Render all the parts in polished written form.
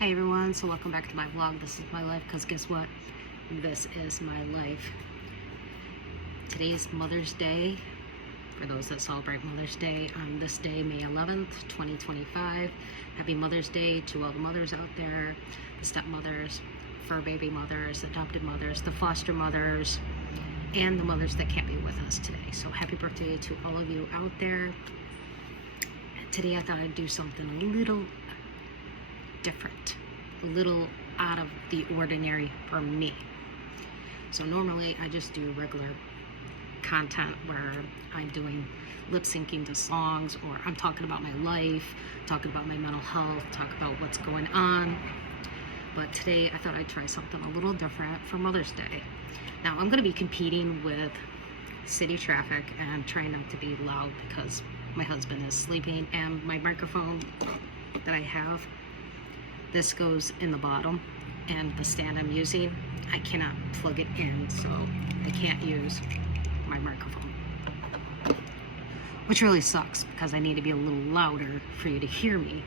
Hey everyone, so welcome back to my vlog. This is my life, because guess what? This is my life. Today's Mother's Day. For those that celebrate Mother's Day on this day, May 11th, 2025. Happy Mother's Day to all the mothers out there, the stepmothers, fur baby mothers, adopted mothers, the foster mothers, and the mothers that can't be with us today. So happy birthday to all of you out there. Today I thought I'd do something a little different, a little out of the ordinary for me. So normally I just do regular content where I'm doing lip syncing to songs, or I'm talking about my life, talking about my mental health, talk about what's going on. But today I thought I'd try something a little different for Mother's Day. Now I'm going to be competing with city traffic and trying not to be loud because my husband is sleeping, and my microphone that I have, this goes in the bottom, and the stand I'm using, I cannot plug it in, so I can't use my microphone, which really sucks because I need to be a little louder for you to hear me,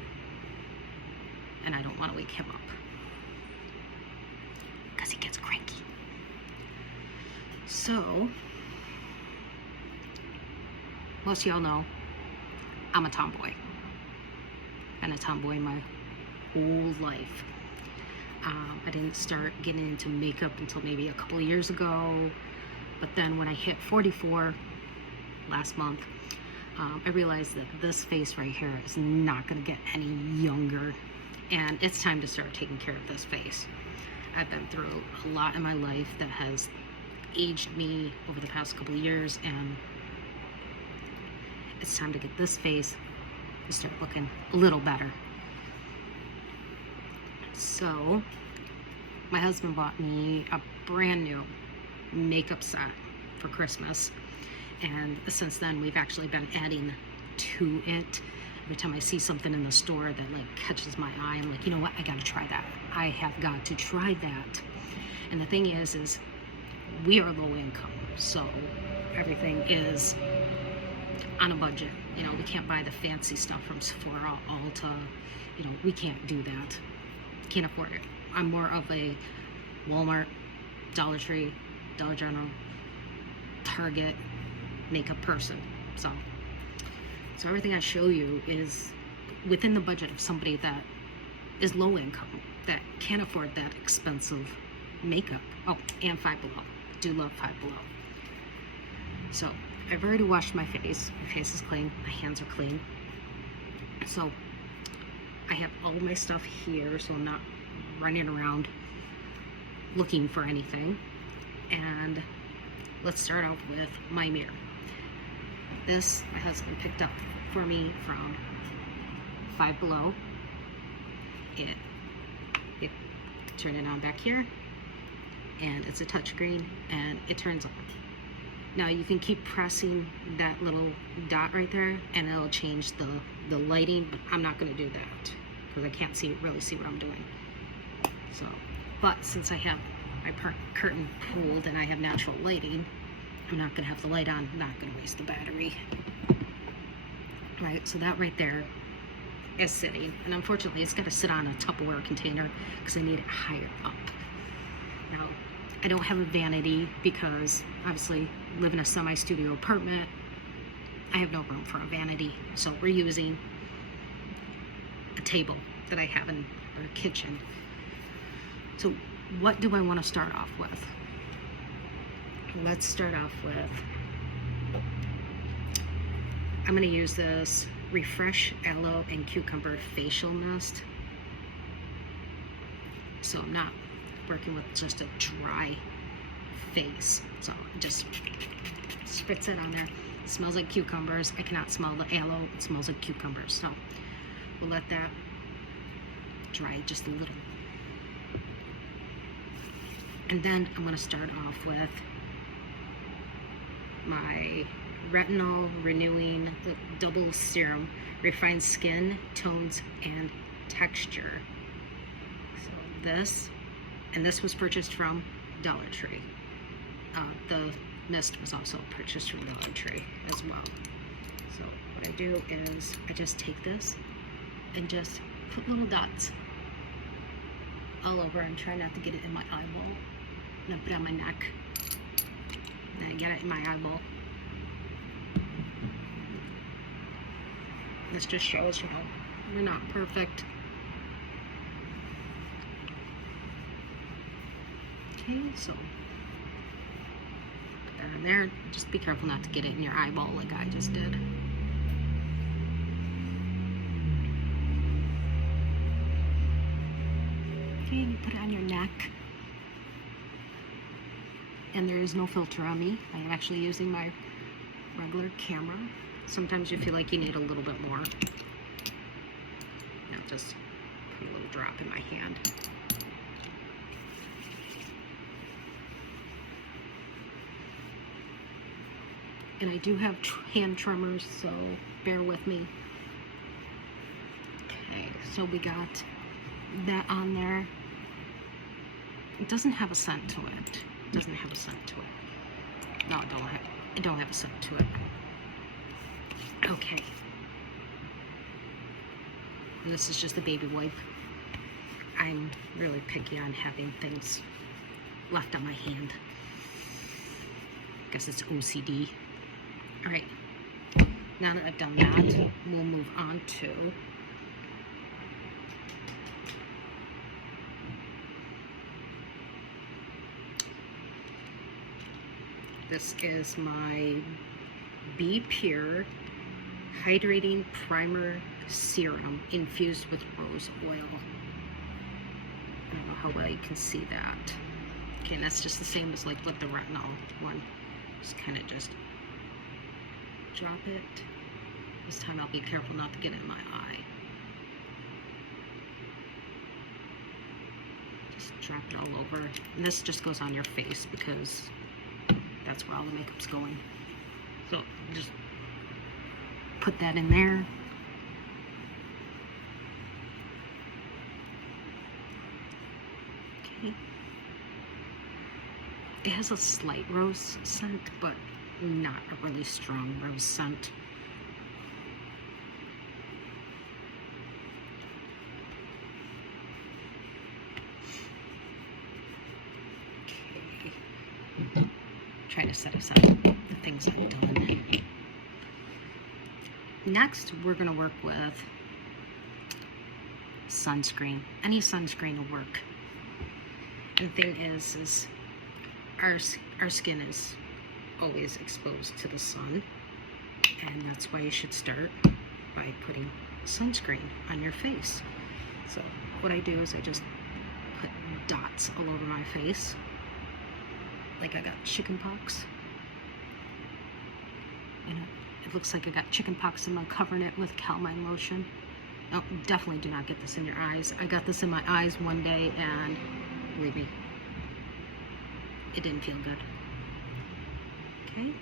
and I don't want to wake him up because he gets cranky. So most of y'all know I'm a tomboy, and a tomboy my whole life. I didn't start getting into makeup until maybe a couple of years ago, but then when I hit 44 last month, I realized that this face right here is not going to get any younger, and it's time to start taking care of this face. I've been through a lot in my life that has aged me over the past couple of years, and it's time to get this face to start looking a little better. So my husband bought me a brand new makeup set for Christmas, and since then we've actually been adding to it. Every time I see something in the store that like catches my eye, I'm like, you know what, I gotta try that. I have got to try that. And the thing is we are low income, so everything is on a budget. You know, we can't buy the fancy stuff from Sephora, Ulta, you know, we can't do that. Can't afford it. I'm more of a Walmart, Dollar Tree, Dollar General, Target makeup person. So everything I show you is within the budget of somebody that is low income, that can't afford that expensive makeup. Oh, and Five Below. Do love Five Below. So I've already washed my face. My face is clean. My hands are clean. So I have all my stuff here, so I'm not running around looking for anything. And let's start off with my mirror. This my husband picked up for me from Five Below. It turn it on back here, and it's a touchscreen, and it turns on. Now you can keep pressing that little dot right there, and it'll change the lighting, but I'm not going to do that because I can't really see what I'm doing. So, but since I have my curtain pulled and I have natural lighting, I'm not going to have the light on. I'm not going to waste the battery. Right, so that right there is sitting, and unfortunately it's got to sit on a Tupperware container because I need it higher up. Now, I don't have a vanity because obviously live in a semi-studio apartment. I have no room for a vanity, so we're using a table that I have in our kitchen. So what do I want to start off with? Let's start off with, I'm going to use this Refresh Aloe and Cucumber Facial Mist. So I'm not working with just a dry face. So just spritz it on there. It smells like cucumbers. I cannot smell the aloe. It smells like cucumbers. So we'll let that dry just a little. And then I'm going to start off with my Retinol Renewing Double Serum, Refines Skin, Tones, and Texture. So this, and this was purchased from Dollar Tree. The mist was also purchased from Dollar Tree as well. So what I do is I just take this and just put little dots all over and try not to get it in my eyeball. And I put it on my neck. And I get it in my eyeball. This just shows, you know, we're not perfect. Okay, so put that in there. Just be careful not to get it in your eyeball like I just did. Okay, you put it on your neck. And there is no filter on me. I am actually using my regular camera. Sometimes you feel like you need a little bit more. I'll just put a little drop in my hand. And I do have hand tremors, so bear with me. Okay, so we got that on there. It doesn't have a scent to it. It doesn't have a scent to it. No, it don't have a scent to it. Okay. And this is just a baby wipe. I'm really picky on having things left on my hand. I guess it's OCD. Alright. Now that I've done that, we'll move on to this is my Be Pure Hydrating Primer Serum infused with rose oil. I don't know how well you can see that. Okay, and that's just the same as like with the retinol one. Just kind of just drop it. This time I'll be careful not to get it in my eye. Just drop it all over. And this just goes on your face because that's where all the makeup's going. So just put that in there. Okay. It has a slight rose scent, but not a really strong rose scent. Okay. Trying to set aside the things I've done. Next, we're going to work with sunscreen. Any sunscreen will work. And the thing is our skin is always exposed to the sun, and that's why you should start by putting sunscreen on your face. So what I do is I just put dots all over my face, like I got chicken pox. You know, it looks like I got chicken pox and I'm covering it with calamine lotion. Oh, definitely do not get this in your eyes. I got this in my eyes one day and believe me, it didn't feel good. Okay,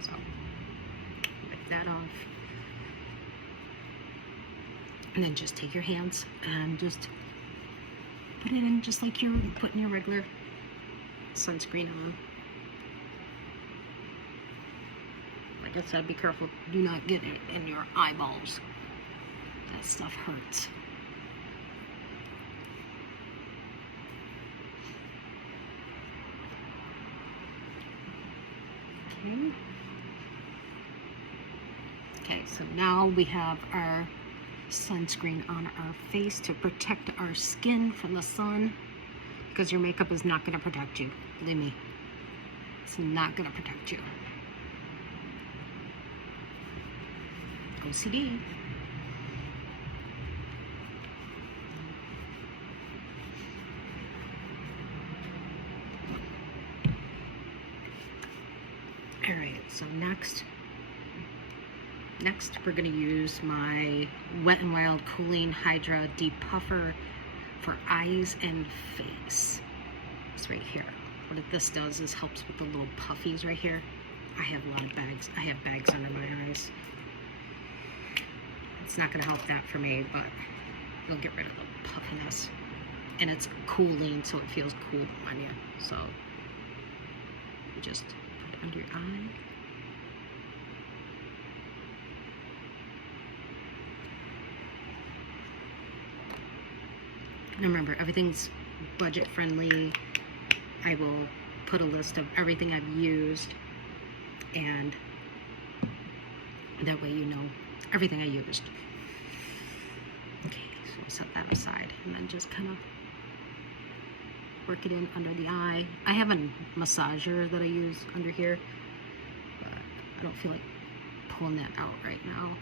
so wipe that off. And then just take your hands and just put it in just like you're putting your regular sunscreen on. Like I said, be careful. Do not get it in your eyeballs. That stuff hurts. Okay, so now we have our sunscreen on our face to protect our skin from the sun, because your makeup is not going to protect you. Believe me, it's not going to protect you. OCD. Alright, so next we're going to use my Wet n Wild Cooling Hydra Depuffer for eyes and face. It's right here. What this does is helps with the little puffies right here. I have a lot of bags. I have bags under my eyes. It's not going to help that for me, but it'll get rid of the puffiness. And it's cooling, so it feels cool on you. So you just put it under your eye. And remember, everything's budget friendly. I will put a list of everything I've used, and that way you know everything I used. Okay, so I'll set that aside and then just kind of work it in under the eye. I have a massager that I use under here, but I don't feel like pulling that out right now.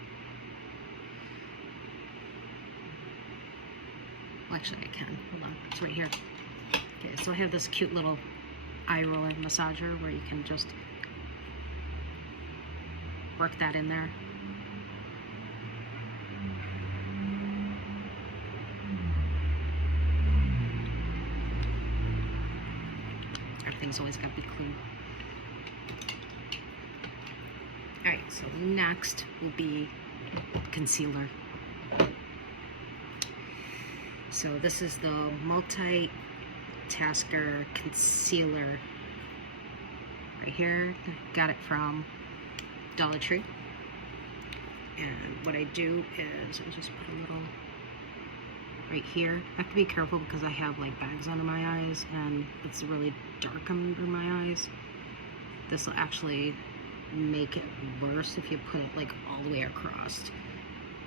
Well, actually I can. Hold on, it's right here. Okay, so I have this cute little eye roller massager where you can just work that in there. Everything's always got to be clean. Alright, so next will be concealer. So this is the Multitasker Concealer right here. Got it from Dollar Tree. And what I do is I just put a little right here. I have to be careful because I have like bags under my eyes and it's really dark under my eyes. This will actually make it worse if you put it like all the way across.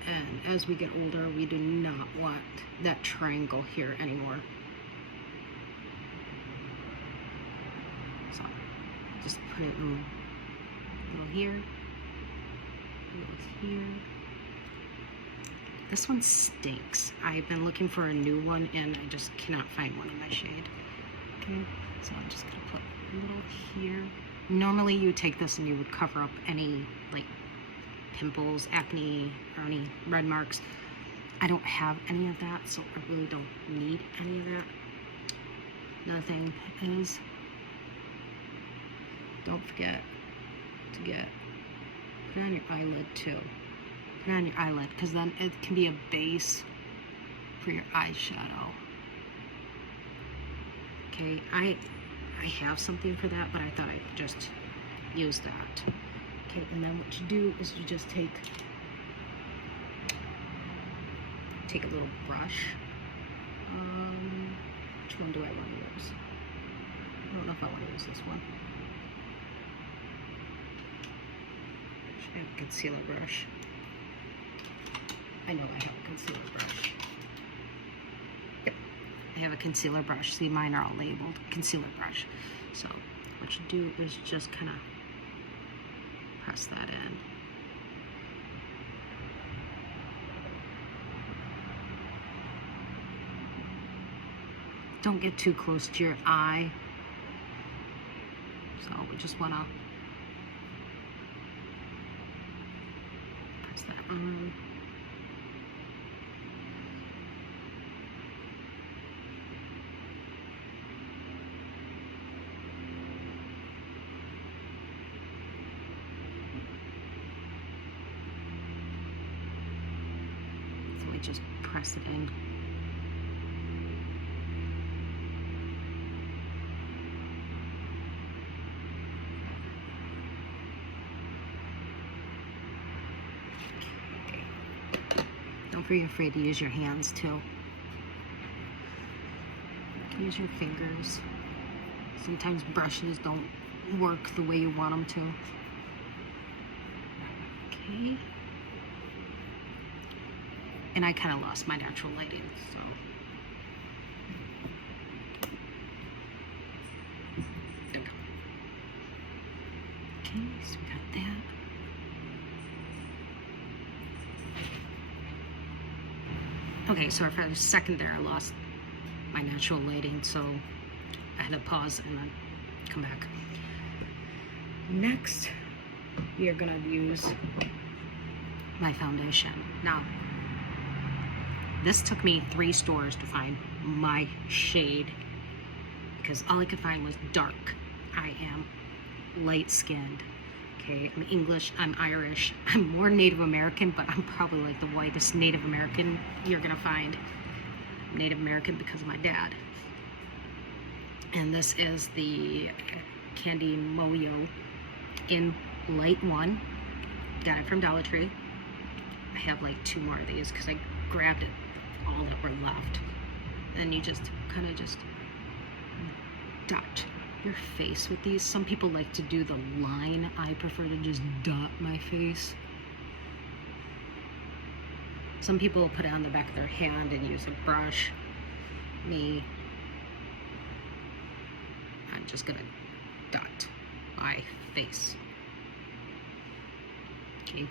And as we get older, we do not want that triangle here anymore. So just put it in a little here, a little here. This one stinks. I've been looking for a new one and I just cannot find one in my shade. Okay, so I'm just gonna put a little here. Normally you would take this and you would cover up any like pimples, acne, or any red marks. I don't have any of that, so I really don't need any of that. Another thing is, don't forget to put it on your eyelid too. Put it on your eyelid, because then it can be a base for your eyeshadow. Okay, I have something for that, but I thought I'd just use that. Okay, and then what you do is you just take a little brush. Which one do I want to use? I don't know if I want to use this one. I have a concealer brush. I know I have a concealer brush. Yep, I have a concealer brush. See, mine are all labeled concealer brush. So what you do is just kind of press that in. Don't get too close to your eye. So we just want to press that on. So we just press it in. Don't be afraid to use your hands too. You can use your fingers. Sometimes brushes don't work the way you want them to. Okay. And I kind of lost my natural lighting, so. There we go. Okay, so we got that. Okay, so for a second there, I lost my natural lighting, so I had to pause and then come back. Next, we are gonna use my foundation. Now, this took me 3 stores to find my shade because all I could find was dark. I am light-skinned. Okay, I'm English, I'm Irish, I'm more Native American, but I'm probably like the whitest Native American you're gonna find. I'm Native American because of my dad. And this is the Candy Moyo in Light 1. Got it from Dollar Tree. I have like 2 more of these because I grabbed it all that were left. And then you just kind of just dot your face with these. Some people like to do the line. I prefer to just dot my face. Some people will put it on the back of their hand and use a brush. Me, I'm just gonna dot my face. Okay,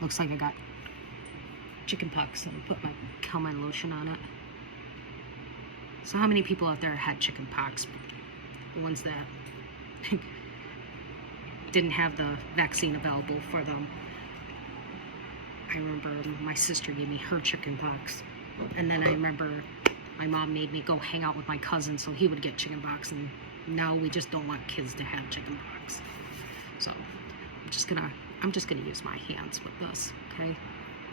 looks like I got chicken pox, so I put my Calmine lotion on it. So how many people out there had chicken pox? The ones that didn't have the vaccine available for them. I remember my sister gave me her chicken pox, and then I remember my mom made me go hang out with my cousin so he would get chicken pox, and now we just don't want kids to have chicken pox. So I'm just gonna use my hands with this, okay?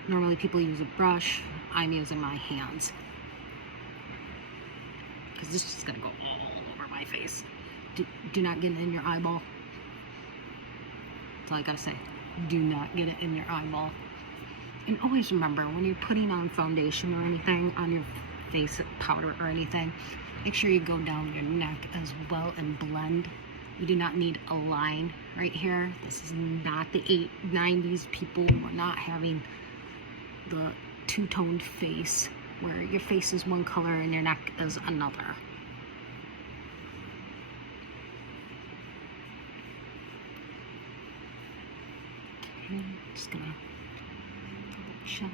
Normally people use a brush. I'm using my hands because this is just gonna go all over my face. Do not get it in your eyeball. That's all I gotta say. Do not get it in your eyeball. And always remember, when you're putting on foundation or anything on your face, powder or anything, make sure you go down your neck as well and blend. You do not need a line right here. This is not the 90s people. We're not having the two-toned face where your face is one color and your neck is another. Okay, just gonna check.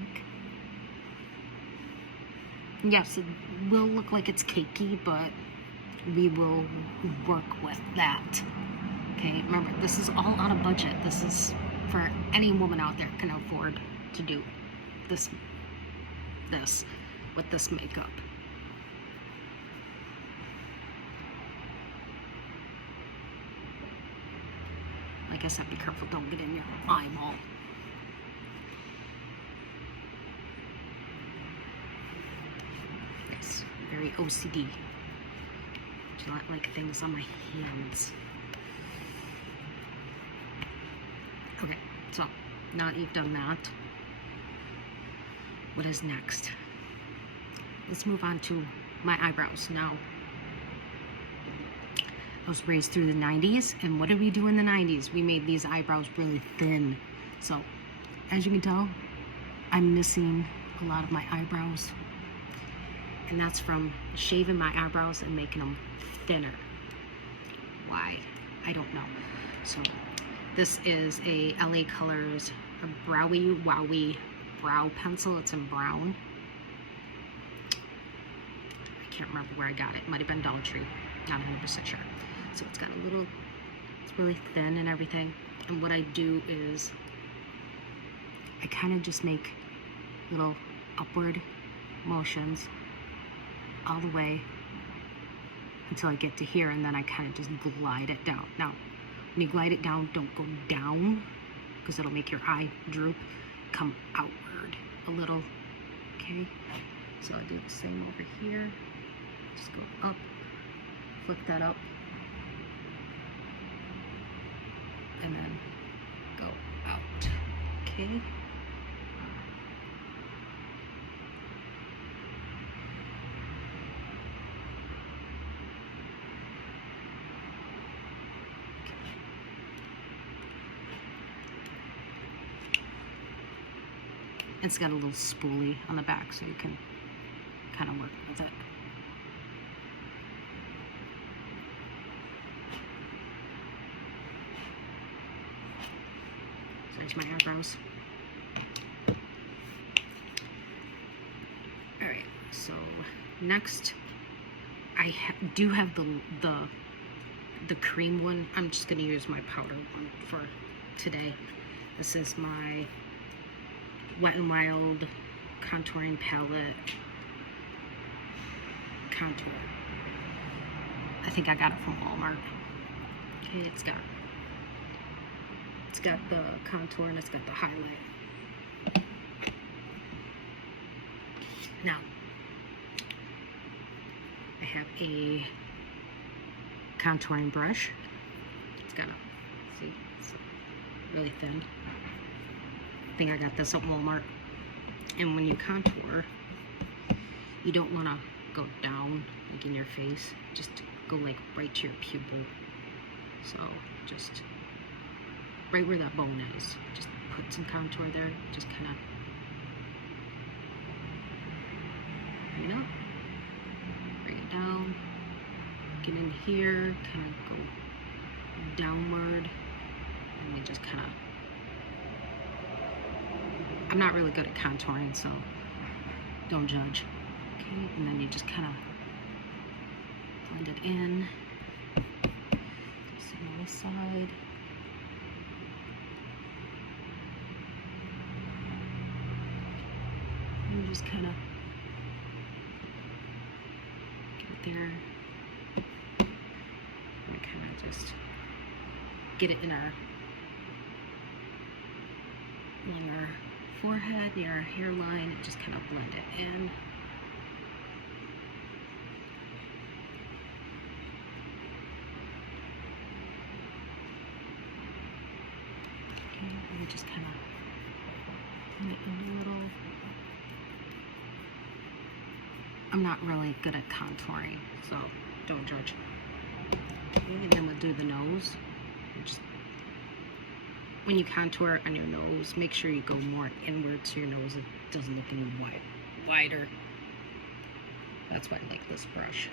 Yes, it will look like it's cakey, but we will work with that. Okay, remember, this is all on a budget. This is for any woman out there can afford to do this with this makeup. Like I said, be careful, don't get in your eyeball. Yes, very OCD. Do not like things on my hands. Okay, so now that you've done that, what is next? Let's move on to my eyebrows. Now, I was raised through the 90s, and what did we do in the 90s? We made these eyebrows really thin. So, as you can tell, I'm missing a lot of my eyebrows. And that's from shaving my eyebrows and making them thinner. Why? I don't know. So, this is a LA Colors a Browie Wowie brow pencil. It's in brown. I can't remember where I got it. Might have been Dollar Tree. Not 100% sure. So it's got a little, it's really thin and everything. And what I do is I kind of just make little upward motions all the way until I get to here, and then I kind of just glide it down. Now, when you glide it down, don't go down because it'll make your eye droop. Come outward a little, okay? So I do the same over here. Just go up, flick that up, and then go out, okay? It's got a little spoolie on the back so you can kind of work with it. So there's my eyebrows. Alright, so next I do have the cream one. I'm just going to use my powder one for today. This is my Wet n Wild contouring palette contour. I think I got it from Walmart. Okay, it's got the contour and it's got the highlight. Now I have a contouring brush. It's got a, see, it's really thin. I think I got this at Walmart. And when you contour, you don't want to go down. like in your face, just go like right to your pupil. So just right where that bone is. Just put some contour there. Just kind of, you know, bring it down. Get in here, kind of go downward, and we just kind of. I'm not really good at contouring, so don't judge. Okay, and then you just kind of blend it in. Same on this side. And just kind of get it there. And kind of just get it in our forehead, near our hairline, and just kind of blend it in. Okay, and just kind of blend it in a little. I'm not really good at contouring, so don't judge. Okay, and then we'll do the nose. Just when you contour on your nose, make sure you go more inward so your nose doesn't look any wider. That's why I like this brush.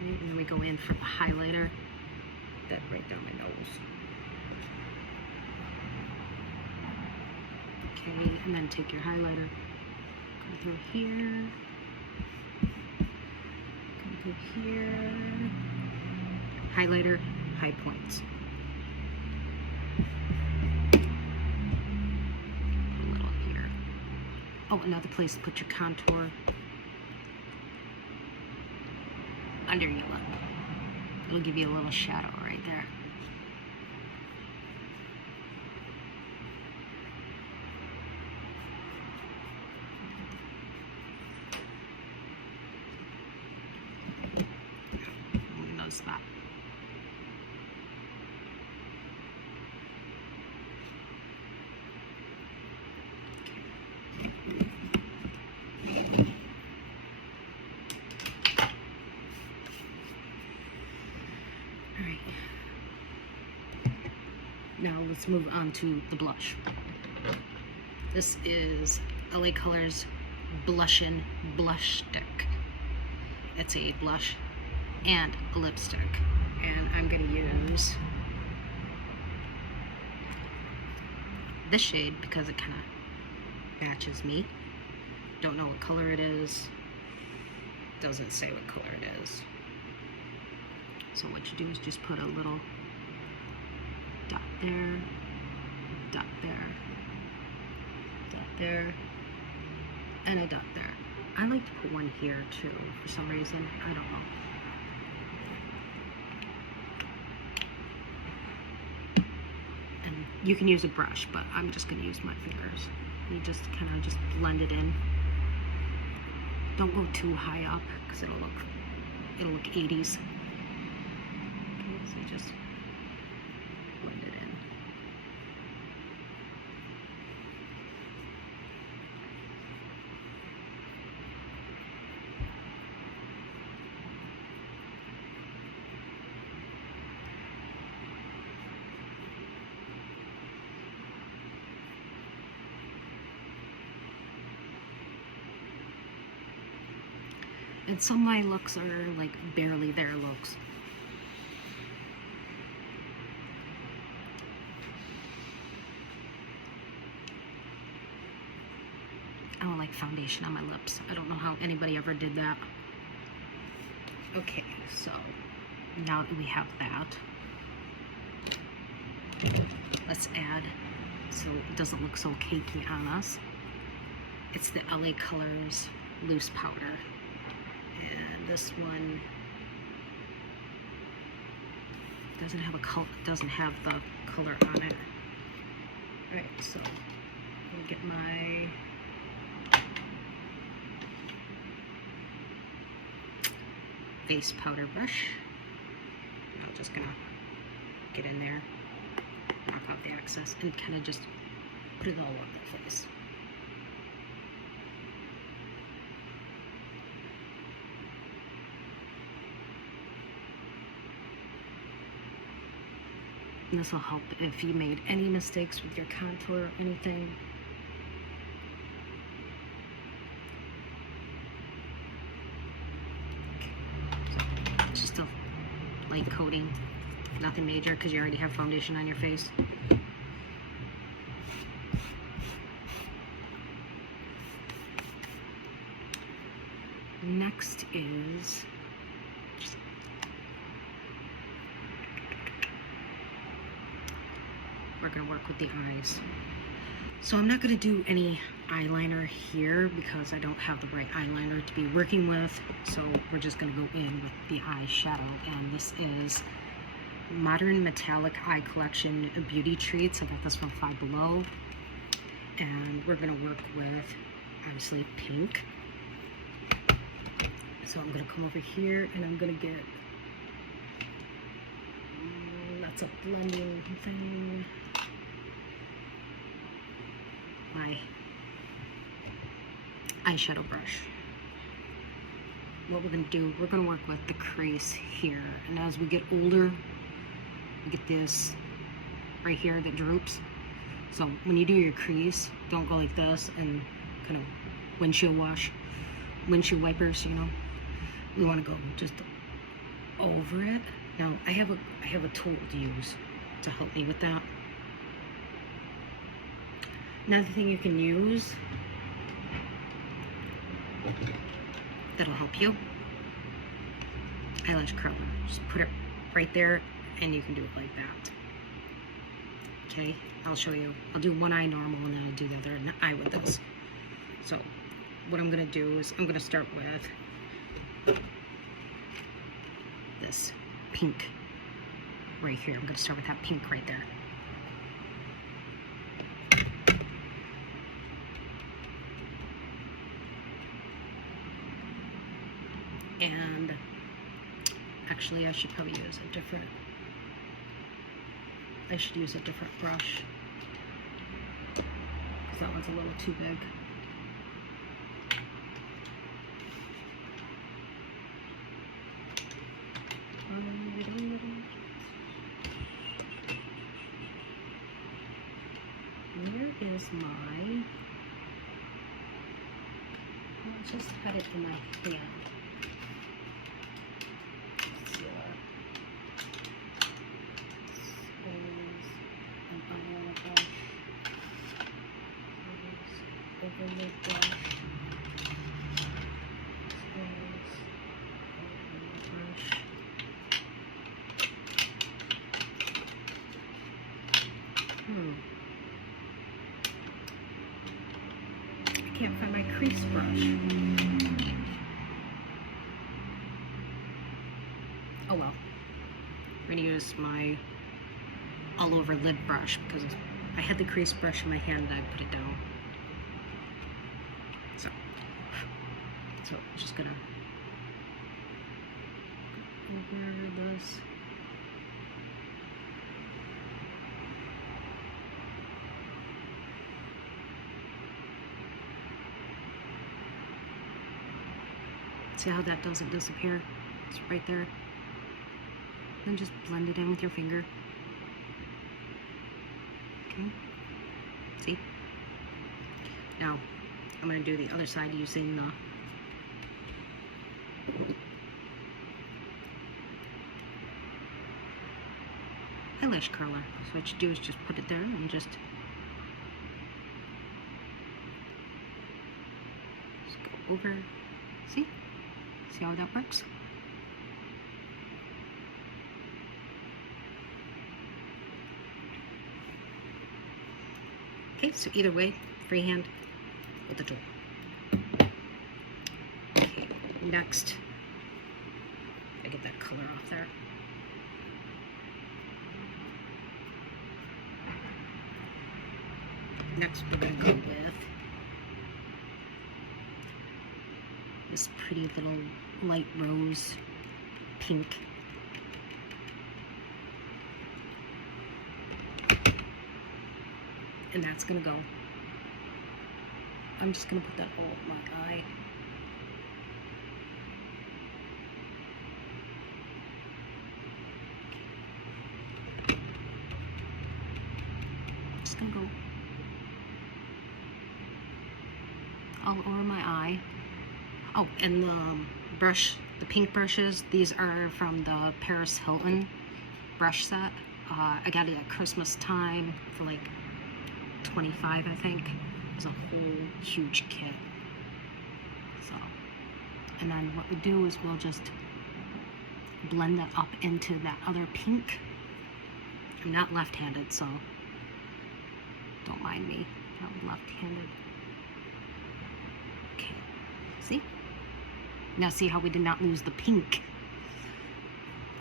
And then we go in for the highlighter, that right down my nose. Okay, and then take your highlighter, go through here, come through here, highlighter, high points. A little here. Oh, another place to put your contour, under your lip. It'll give you a little shadow right there. That. All right. Now let's move on to the blush. This is LA Colors Blushin Blush Stick. It's a blush and a lipstick, and I'm going to use this shade because it kind of matches me. Don't know what color it is, doesn't say what color it is. So what you do is just put a little dot there, dot there, dot there, and a dot there. I like to put one here too for some reason, I don't know. You can use a brush, but I'm just going to use my fingers. You just kind of just blend it in. Don't go too high up because it'll look 80s. Okay, so just blend it in. And some of my looks are like barely there looks. I don't like foundation on my lips. I don't know how anybody ever did that. Okay, so now that we have that, let's add, so it doesn't look so cakey on us. It's the LA Colors loose powder. And this one doesn't have a color, doesn't have the color on it. All right, so I'll get my face powder brush. just gonna get in there, knock out the excess, and kind of just put it all on the face. And this will help if you made any mistakes with your contour or anything. So it's just a light coating, nothing major because you already have foundation on your face. Next is we're going to work with the eyes. So I'm not going to do any eyeliner here because I don't have the right eyeliner to be working with. So we're just going to go in with the eyeshadow. And this is Modern Metallic Eye Collection Beauty Treats. I got this from Five Below. And we're going to work with, obviously, pink. So I'm going to come over here and I'm going to get lots of blending thing. My eyeshadow brush. What we're going to do, we're going to work with the crease here. And as we get older, we get this right here that droops. So when you do your crease, don't go like this and kind of windshield wipers, you know. We want to go just over it. Now I have a tool to use to help me with that. Another thing you can use that'll help you, eyelash curler. Just put it right there and you can do it like that. Okay, I'll show you. I'll do one eye normal and then I'll do the other eye with this. So what I'm going to do is I'm going to start with this pink right here. I'm going to start with that pink right there. And actually I should probably use a different brush because that one's a little too big. Where is my, I'll just cut it in my hand. I can't find my crease brush. Oh well. I'm going to use my all over lid brush because I had the crease brush in my hand and I put it down. So I'm just going to go over this. See how that doesn't disappear? It's right there. Then just blend it in with your finger. Okay. See? Now, I'm going to do the other side using the eyelash curler. So what you do is just put it there and just go over. See? See how that works? Okay, so either way, freehand with the tool. Okay, next, I get that color off there. Next, we're going to go with this pretty little light rose pink. And that's gonna go. I'm just gonna put that all over my eye. Just gonna go all over my eye. Oh, and the brush, the pink brushes, these are from the Paris Hilton brush set. I got it at Christmas time for like $25, I think. It was a whole huge kit. So, and then what we do is we'll just blend that up into that other pink. I'm not left-handed, so don't mind me. I'm left-handed. Okay, see? Now see how we did not lose the pink.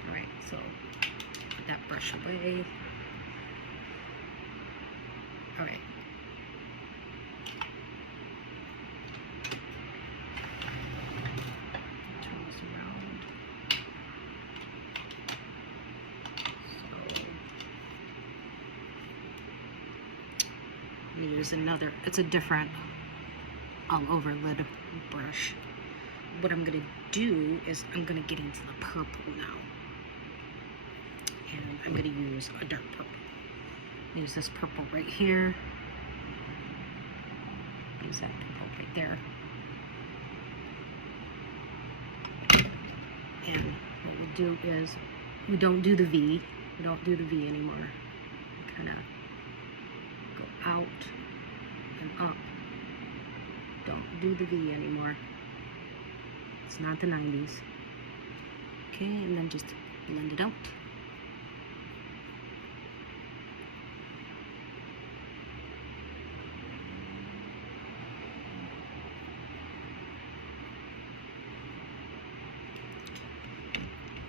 Alright, so put that brush away. Alright. Turn this around. So I'm gonna use another, it's a different all-over lid brush. What I'm gonna do is I'm gonna get into the purple now. And I'm gonna use a dark purple. Use this purple right here. Use that purple right there. And what we do is, we don't do the V. We don't do the V anymore. We kind of go out and up. Don't do the V anymore. It's not the 90s. Okay, and then just blend it out.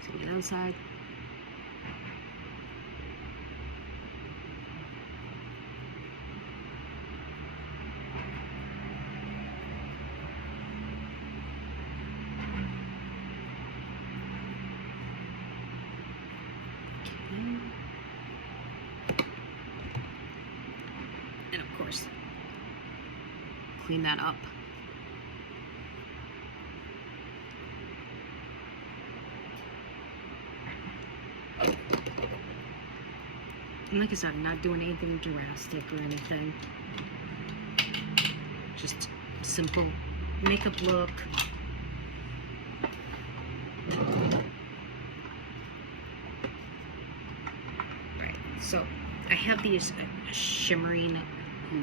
So the other side. And of course, clean that up. And like I said, I'm not doing anything drastic or anything. Just simple makeup look. Right, so I have these shimmering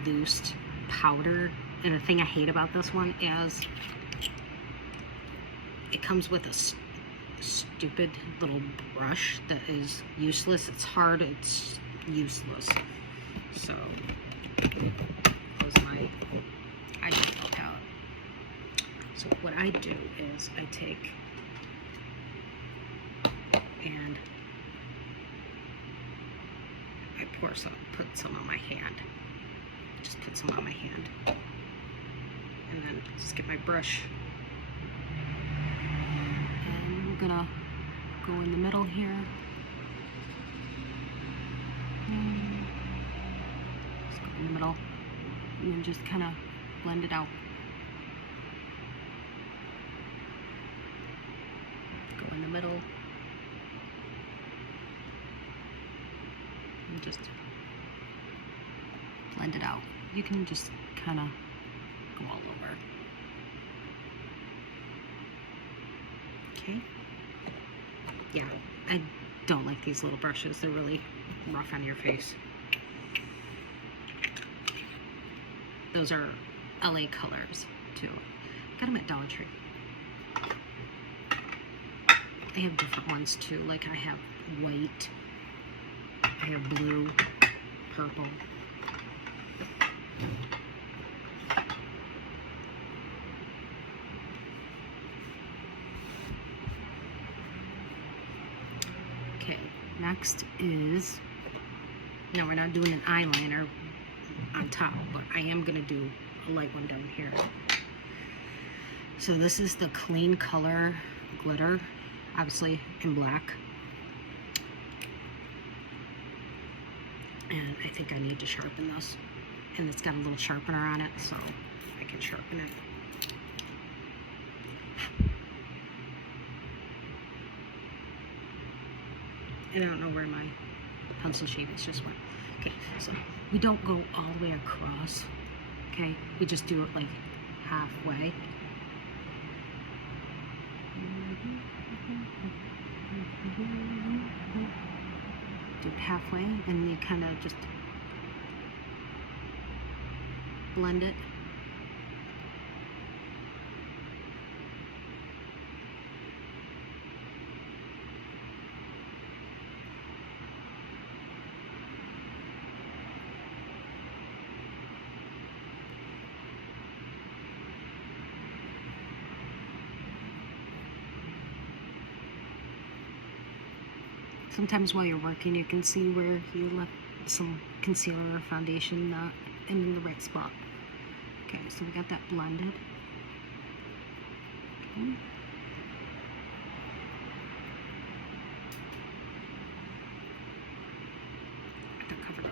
loose powder, and the thing I hate about this one is it comes with a stupid little brush that is useless. It's hard, it's useless. So close my eyeshadow palette. So what I do is I take and I pour some, put some on my hand. Just put some on my hand. And then just get my brush. And we're gonna go in the middle here. Just go in the middle. And then just kind of blend it out. Go in the middle. And just blend it out. You can just kind of go all over. Okay. Yeah, I don't like these little brushes. They're really rough on your face. Those are LA colors too. Got them at Dollar Tree. They have different ones too. Like I have white, I have blue, purple. Okay, next is, no, we're not doing an eyeliner on top, but I am going to do a light one down here. So this is the Kleancolor glitter, obviously in black. And I think I need to sharpen this. and it's got a little sharpener on it, so I can sharpen it. And I don't know where my pencil shavings just went. Okay, so we don't go all the way across, okay? We just do it like halfway. Do it halfway, and you kind of just blend it. Sometimes while you're working, you can see where you left some concealer or foundation not in the right spot. Okay, so we got that blended. Okay. Got that covered up.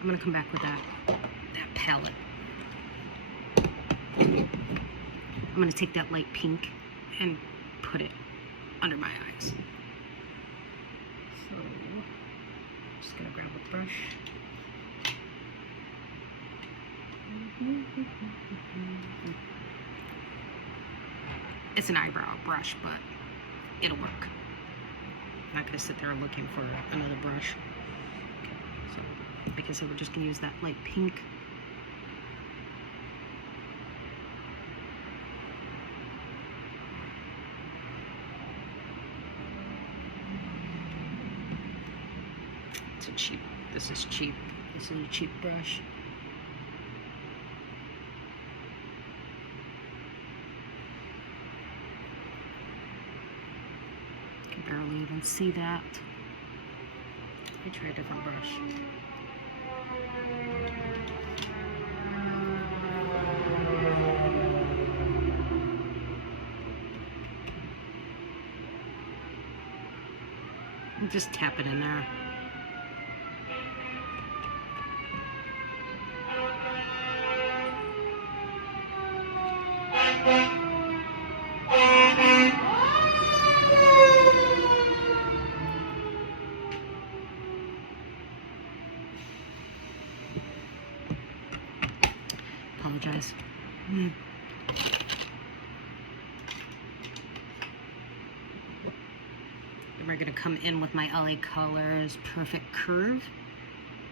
I'm gonna come back with that palette. I'm gonna take that light pink and put it under my eyes. So, I'm just gonna grab a brush. It's an eyebrow brush, but it'll work. I'm not gonna sit there looking for another brush. Okay, so, like I said, we're just gonna use that light pink. This is cheap. This is a cheap brush. You can barely even see that. Let me try a different brush. And just tap it in there. Apologize. And we're going to come in with my LA Colors Perfect Curve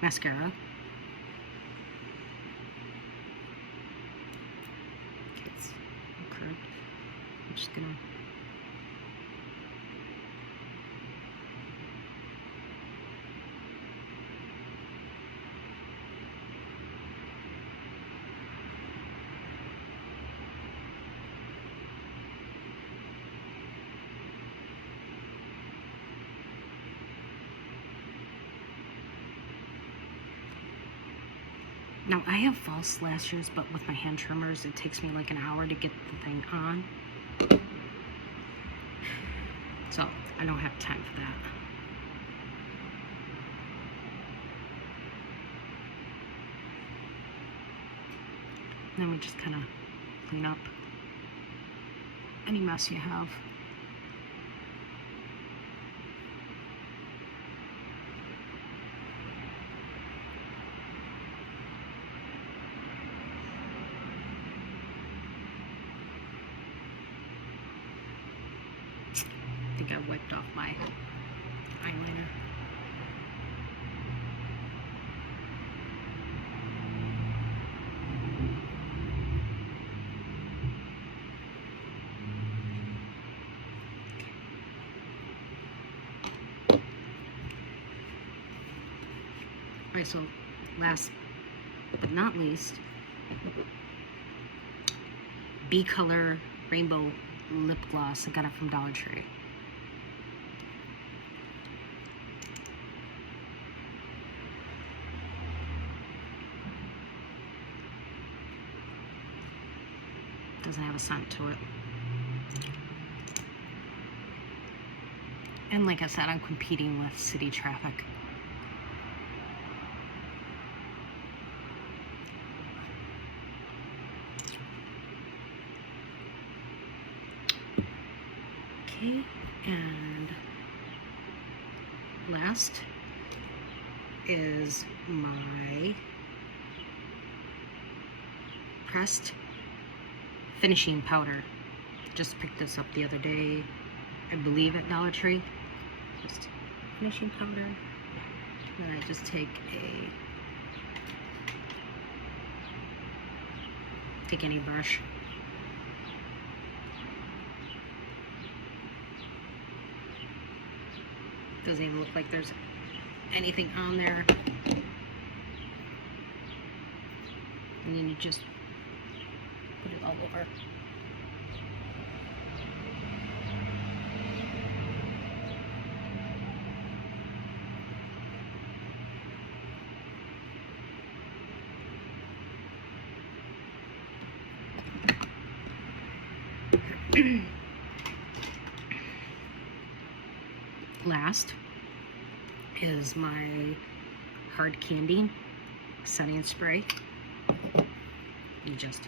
mascara. Okay, it's curved. I'm just going to Now, I have false lashes, but with my hand trimmers, it takes me like an hour to get the thing on. So, I don't have time for that. And then we just kind of clean up any mess you have. I think I wiped off my eyeliner. Alright, so last but not least, B Color Rainbow lip gloss. I got it from Dollar Tree. Doesn't have a scent to it. And like I said, I'm competing with city traffic. Okay, and last is my pressed finishing powder. Just picked this up the other day, I believe at Dollar Tree. Just finishing powder. And I just take any brush. Doesn't even look like there's anything on there. And then you just put it all over. Last is my hard candy setting spray. You just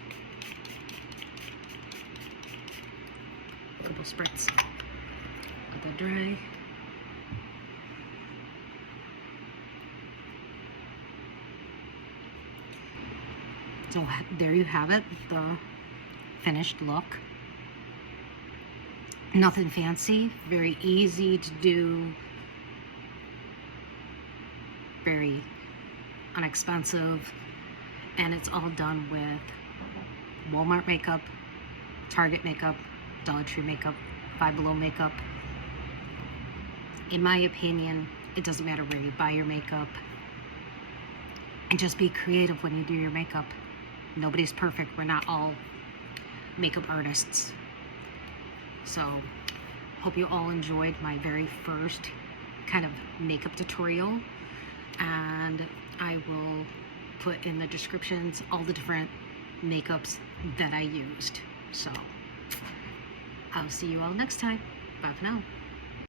a couple spritz, let that dry. So there you have it, the finished look. Nothing fancy, very easy to do, very inexpensive, and it's all done with Walmart makeup, Target makeup, Dollar Tree makeup, Five Below makeup. In my opinion, it doesn't matter where you buy your makeup, and just be creative when you do your makeup. Nobody's perfect, we're not all makeup artists. So, hope you all enjoyed my very first kind of makeup tutorial, and I will put in the descriptions all the different makeups that I used. So, I'll see you all next time. Bye for now.